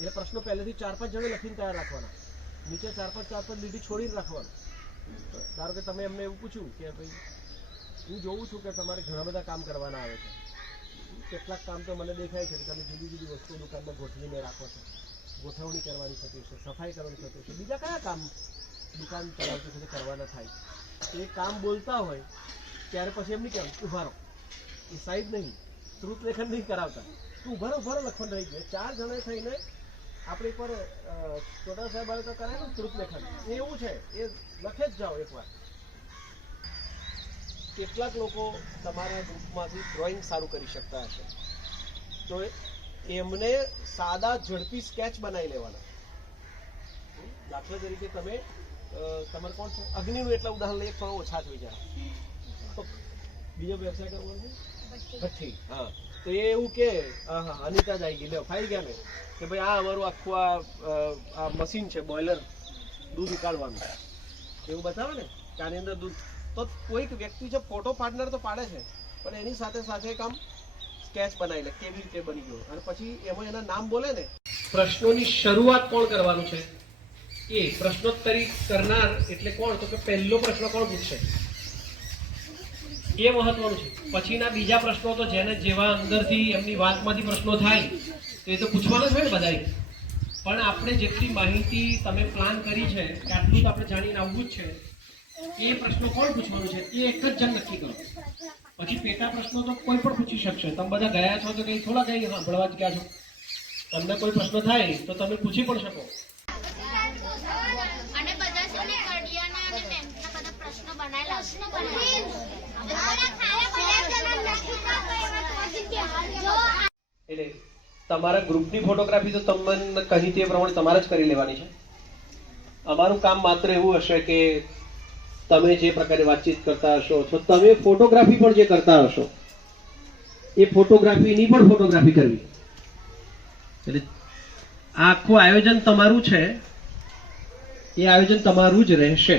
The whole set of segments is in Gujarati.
એટલે પ્રશ્નો પહેલેથી 4-5 જણે લખીને તૈયાર રાખવાના, નીચે 4-5 લીટી છોડીને રાખવાનું. ધારો કે તમે એમને એવું પૂછ્યું કે ભાઈ હું જોઉં છું કે તમારે ઘણા બધા કામ કરવાના આવે છે, કેટલાક કામ તો મને દેખાય છે કે તમે જુદી જુદી વસ્તુઓ દુકાનમાં ગોઠવીને રાખો છો, ગોઠવણી કરવાની થતી હશે, સફાઈ કરવાની થતી હશે, બીજા કયા કામ દુકાન ચલાવતી વખતે કરવાના થાય. એ કામ બોલતા હોય ત્યારે પછી એમ નહીં કહેવું ઊભા રહો, એ સાઈડ નહીં, શ્રુત લેખન નહીં કરાવતા, તું ઊભા રહો લખવાનું રહી ગયું. 4 જણે થઈને આપણે એકવાર છોટા સાહેબ વાળે તો કરાય ને શ્રુત લેખન, એ એવું છે એ લખે જ જાઓ એકવાર. કેટલાક લોકો તમારા ગ્રુપમાંથી ડ્રોઈંગ સારું કરી શકતા હશે તો એમને સાદા ઝડપી સ્કેચ બનાવી લેવાના. દાખલા તરીકે તમે તમારે કોણ છે અગ્નિનું એટલા ઉદાહરણ લઈએ, થોડા ઓછા થઈ જાય. બીજો વ્યવસાય કરવો છે ભઠ્ઠી, હા, તો એ એવું કે હા અનિતા જ આવી ગઈ, લ્યો ખાઈ ગયા ને કે ભાઈ આ અમારું આખું આ મશીન છે બોઇલર દૂધ ઉકાળવાનું, એવું બતાવે ને કે આની અંદર દૂધ. તો કોઈક વ્યક્તિ જે ફોટો પાડનાર તો પાડે છે પણ એની સાથે સાથે કામ સ્કેચ બનાવી લે કેવી રીતે બની ગયો, અને પછી એમાં એના નામ બોલે ને. પ્રશ્નોની શરૂઆત કોણ કરવાનું છે એ પ્રશ્નોત્તરી કરનાર એટલે કોણ, તો કે પહેલો પ્રશ્ન કોણ પૂછશે એ મહત્વનું છે. પછીના બીજા પ્રશ્નો તો જેને જેવા અંદરથી એમની વાતમાંથી પ્રશ્નો થાય તો એ તો પૂછવાના જ હોય ને બધાય. પણ આપણે જેટલી માહિતી તમે પ્લાન કરી છે કે આટલું તો આપણે જાણીને આવવું જ છે, એ પ્રશ્નો કોણ પૂછવાનું છે એ એક જ જણ નક્કી કરો. પછી પેટા પ્રશ્નો તો કોઈ પણ પૂછી શકશે. તમે બધા ગયા છો તો કઈ થોડા કઈ સાંભળવા જ ગયા છો, તમને કોઈ પ્રશ્ન થાય તો તમે પૂછી પણ શકો. અને બધા છે ને કડિયાના અને ટેમ્પના બધા પ્રશ્નો બનાવેલા એટલે તમારા ગ્રુપની ફોટોગ્રાફી તો તમને કહી તે પ્રમાણે તમારે જ કરી લેવાની છે. અમારું કામ માત્ર એવું હશે કે તમે જે પ્રકારે વાતચીત કરતા હશો તો તમે ફોટોગ્રાફી પણ જે કરતા હશો એ ફોટોગ્રાફીની પણ ફોટોગ્રાફી કરવી. એટલે આ આખું આયોજન તમારું છે, એ આયોજન તમારું જ રહેશે.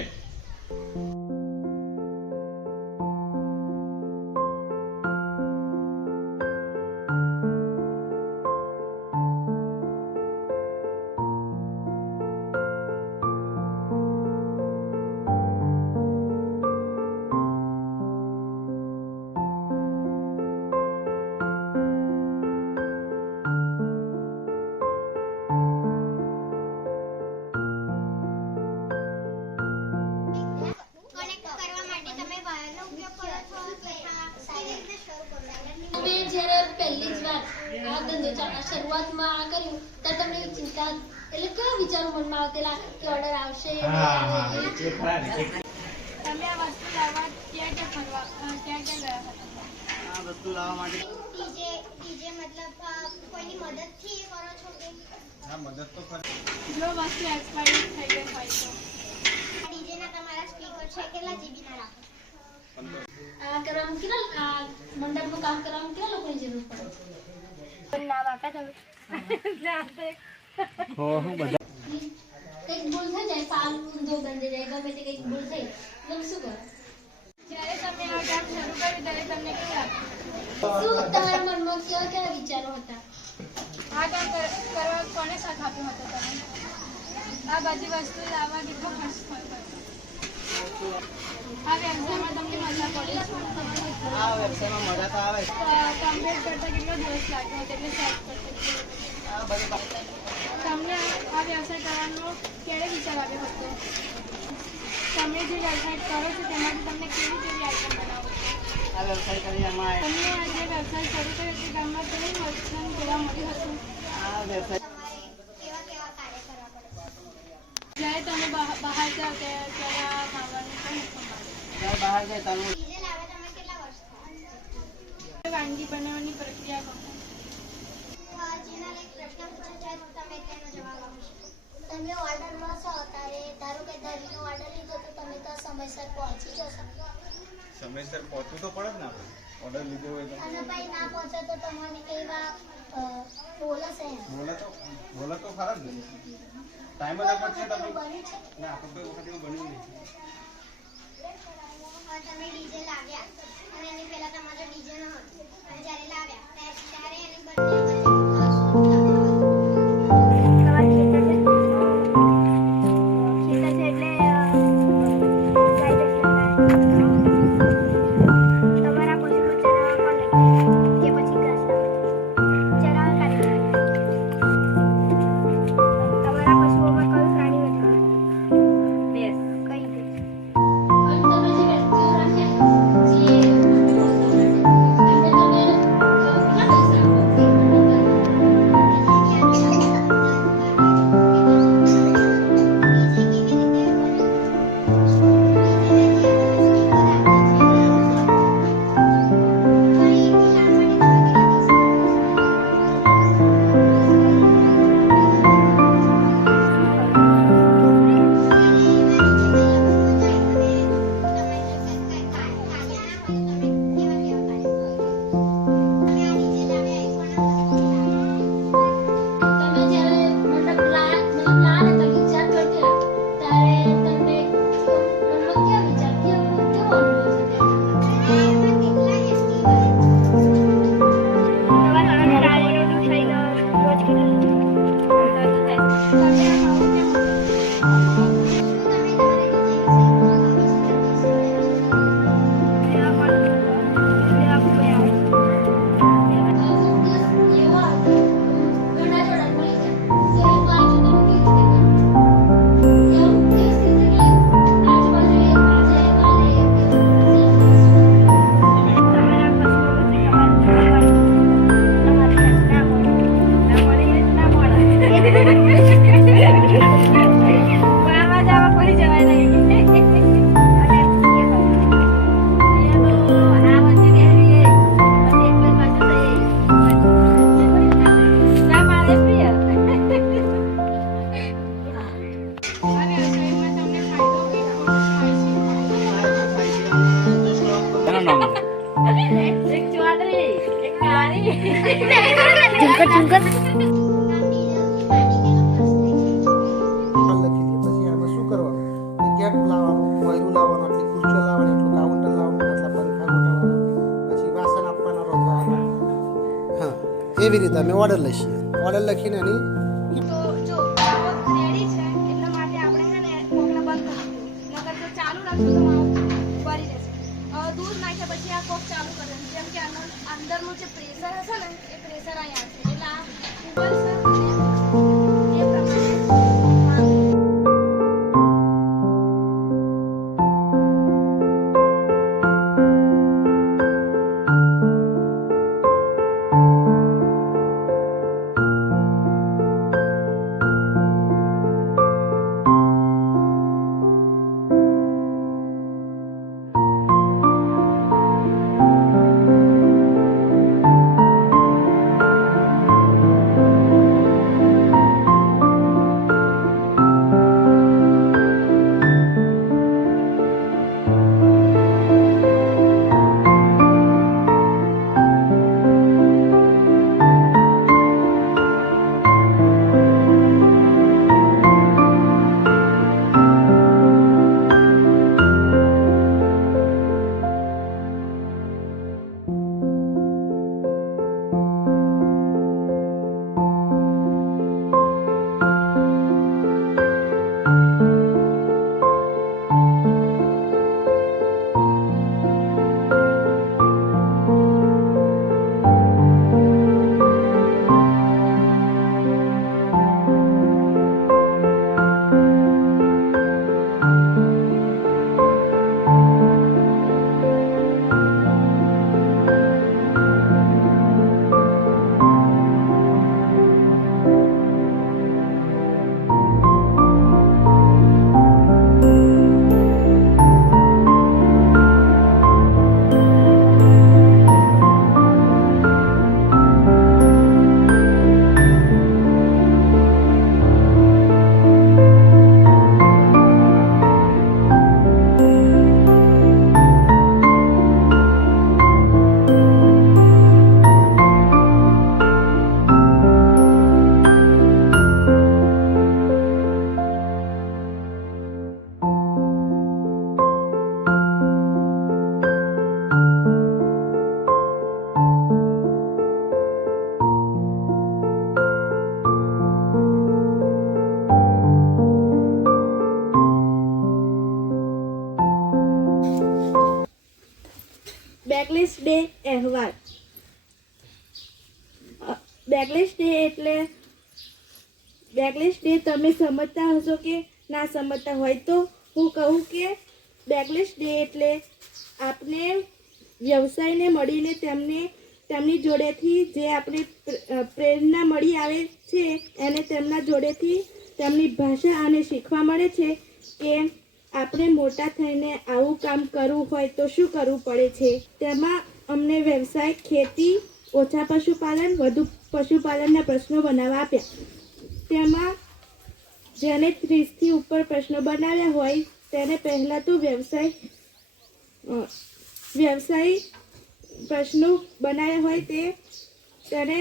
શરૂઆતમાં આ કર્યું ત્યારે તમને ચિંતા એટલે કેવા વિચારો મનમાં આવતેલા કે ઓર્ડર આવશે? તમે આ વસ્તુ લાવવા ક્યાં ગયા હતા? આ વસ્તુ લાવવા માટે ડીજે મતલબ કોઈની મદદથી કરો છો કે? હા, મદદ તો કરે. જો વસ્તુ એક્સપાયર થઈ ગઈ હોય તો ડીજેના તમારા સ્પીકર છે કેટલા જીબી ના રાખો? આ કરવામાં કેટલા મંડપનું કામ કરવામાં કેટલા લોકોની જરૂર પડે? નામ આપા તમે કંઈક ભૂલ થઈ જાય, સાલ ઊંધો બંધ જાય, ગમે તે કંઈક ભૂલ થઈ તમે શું કરો? જ્યારે તમે આ કામ શરૂ કર્યું ત્યારે તમને કેવું લાગ્યું? શું તમારા મનમાં કેવા વિચારો હતા? આ કામ કરવા કોને સાથ આપ્યો હતો તમે? આ બધી વસ્તુ લાવવા કેટલો ખર્ચ થયો? આ વ્યવસાયમાં તમને મજા પડે છે? આ વ્યવસાયમાં મજા તો આવે છે. કમ્પ્લીટ કરતા કેટલો દિવસ લાગ્યો હતો? એટલે સેટ કરતા તમને આ વ્યવસાય કરવાનો ક્યારે વિચાર આવ્યો હતો? તમે જે વ્યવસાય કરો છો તેમાંથી તમને કેવી આઈટમ બનાવો છો? આ વ્યવસાય કરી એમાં તમને આ જે વ્યવસાય શરૂ કર્યો તે ગામમાં કેવું વર્તન જોવા મળ્યું હતું? આ વ્યવસાય જ્યારે તમે બહાર જાઓ ત્યારે આ ખાવાનું પણ જ્યારે બહાર જાય તમે વાનગી બનાવવાની પ્રક્રિયા કરો? તમે ઓર્ડરમાં છો ત્યારે ધારો કે દહીંનો ઓર્ડર લીધો તો તમે તો સમયસર પહોંચી જશો? સમયસર પહોંચવું તો પડે ને, આપણે ઓર્ડર લીધો હોય તો. અને ભાઈ ના પહોંચે તો તમને કેવા બોલશે? બોલે તો ખરા જ ને. ટાઈમ જ પહોંચે તો ના, કોઈ વખત એવું બન્યું નહીં. તમે ડીજે લાવ્યા અને એની પહેલા તમારો ડીજે ન હતો અને જ્યારે લાવ્યા ત્યારે એની બંને એવી રીતે અમે ઓર્ડર લખીએ. ઓર્ડર લખીને એની તો જો માવો રેડી છે એટલા માટે આપણે છે ને કોકને બંધ કરી દીધું. નકર જો ચાલુ રાખશું તો માવો ભરી જશે. દૂધ નાખ્યા પછી આ કોક ચાલુ કરે જેમ કે અંદરનું જે પ્રેશર હશે ને એ પ્રેશર અહીંયા આવશે એટલે આ ઉબલશે અને એ પ્રમાણે માવો બેકલેસ ડે અહેવાલ. બેકલેસ ડે એટલે બેકલેસ ડે તમે સમજતા હશો કે ના સમજતા હોય તો હું કહું કે બેકલેસ ડે એટલે આપણે વ્યવસાયને મળીને તેમની જોડેથી જે આપણે પ્રેરણા મળી આવે છે એને તેમના જોડેથી તેમની ભાષા અને શીખવા મળે છે કે આપણે મોટા થઈને આવું કામ કરવું હોય તો શું કરવું પડે છે. તેમાં અમને વ્યવસાય, ખેતી, ઓછા પશુપાલન, વધુ પશુપાલનના પ્રશ્નો બનાવવા આપ્યા. તેમાં જેને 30થી ઉપર પ્રશ્નો બનાવ્યા હોય તેને પહેલાં તો વ્યવસાય પ્રશ્નો બનાવ્યા હોય તેને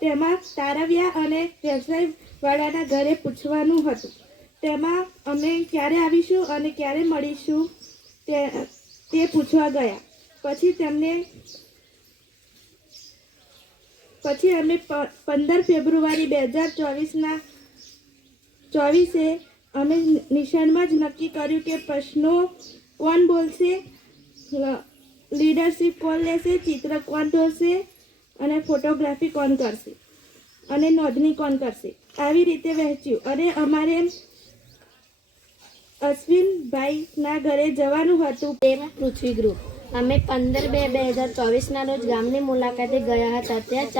તેમાં તારવ્યા અને વ્યવસાયવાળાના ઘરે પૂછવાનું હતું. તેમાં અમે ક્યારે આવીશું અને ક્યારે મળીશું તે પૂછવા ગયા. પછી અમે 15 ફેબ્રુઆરી 2024 અમે નિશાનમાં જ નક્કી કર્યું કે પ્રશ્નો કોણ બોલશે, લીડરશિપ કોણ લેશે, ચિત્ર કોણ દોરશે અને ફોટોગ્રાફી કોણ કરશે અને નોંધણી કોણ કરશે. આવી રીતે વહેંચ્યું અને અમારે અશ્વિનભાઈના ઘરે જવાનું હતું. પૃથ્વી ગ્રુપ અમે 15/2/2024 રોજ ગામની મુલાકાતે ગયા હતા. ત્યાં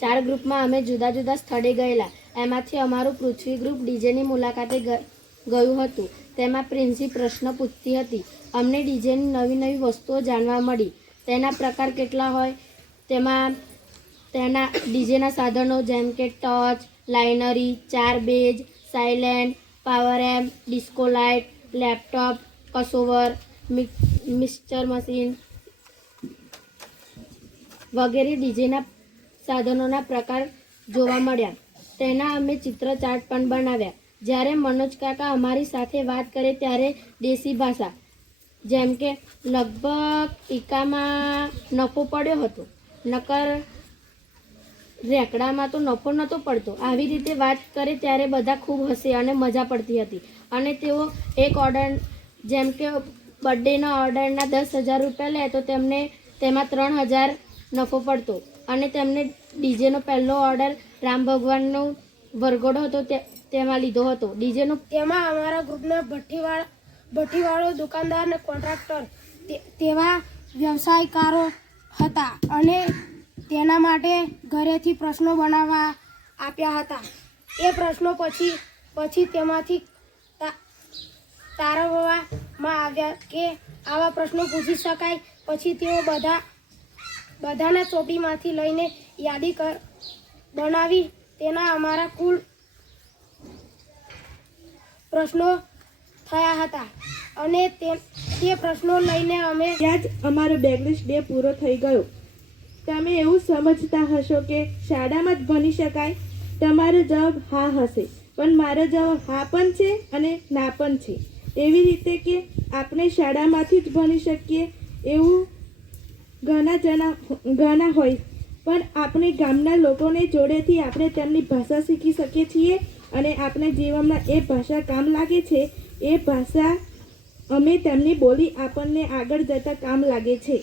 4 ગ્રુપમાં અમે જુદા જુદા સ્થળે ગયેલા. એમાંથી અમારું પૃથ્વી ગ્રુપ ડીજેની મુલાકાતે ગયું હતું. તેમાં પ્રિન્સી પ્રશ્ન પૂછતી હતી. અમને ડીજેની નવી વસ્તુઓ જાણવા મળી. તેના પ્રકાર કેટલા હોય તેમાં તેના ડીજેના સાધનો જેમ કે ટચ, લાઇનરી, 4 base, silent, power amp, disco light, laptop, crossover, mixer machine વગેરે ડીજેના સાધનોના પ્રકાર જોવા મળ્યા. તેના અમે ચિત્ર ચાર્ટ પણ બનાવ્યા. જ્યારે મનોજ કાકા અમારી સાથે વાત કરે ત્યારે દેશી ભાષા જેમ કે લગભગ ટીકામાં નફો પડ્યો હતો. નકર રેકડામાં તો નફો નહોતો પડતો. આવી રીતે વાત કરે ત્યારે બધા ખૂબ હસે અને મજા પડતી હતી. અને તેઓ એક ઓર્ડર જેમ કે બર્થડેના ઓર્ડરના 10,000 રૂપિયા લે તો તેમને તેમાં 3,000 નફો પડતો. અને તેમને ડીજેનો પહેલો ઓર્ડર રામ ભગવાનનો વરઘોડો હતો તેમાં લીધો હતો. ડીજેનો તેમાં અમારા ગ્રુપના ભઠ્ઠીવાળો દુકાનદાર અને કોન્ટ્રાક્ટર તેવા વ્યવસાયકારો હતા અને તેના માટે ઘરેથી પ્રશ્નો બનાવવા આપ્યા હતા. એ પ્રશ્નો પછી તેમાંથી તારવવામાં આવ્યા કે આવા પ્રશ્નો પૂછી શકાય. પછી તેઓ બધાના ચોપડીમાંથી લઈને યાદી બનાવી તેના અમારા કુલ પ્રશ્નો થયા હતા અને તે પ્રશ્નો લઈને અમે ત્યાં જ અમારો બેકલેસ ડે પૂરો થઈ ગયો. તમે એવું સમજતા હશો કે શાળામાં જ ભણી શકાય. તમારો જવાબ હા હશે, પણ મારો જવાબ હા પણ છે અને ના પણ છે. એવી રીતે કે આપણે શાળામાંથી જ ભણી શકીએ એવું ઘણા હોય, પણ આપણે ગામના લોકોને જોડેથી આપણે તેમની ભાષા શીખી શકીએ છીએ અને આપણે જીવનમાં એ ભાષા કામ લાગે છે. એ ભાષા અમે તેમની બોલી આપણને આગળ જતાં કામ લાગે છે.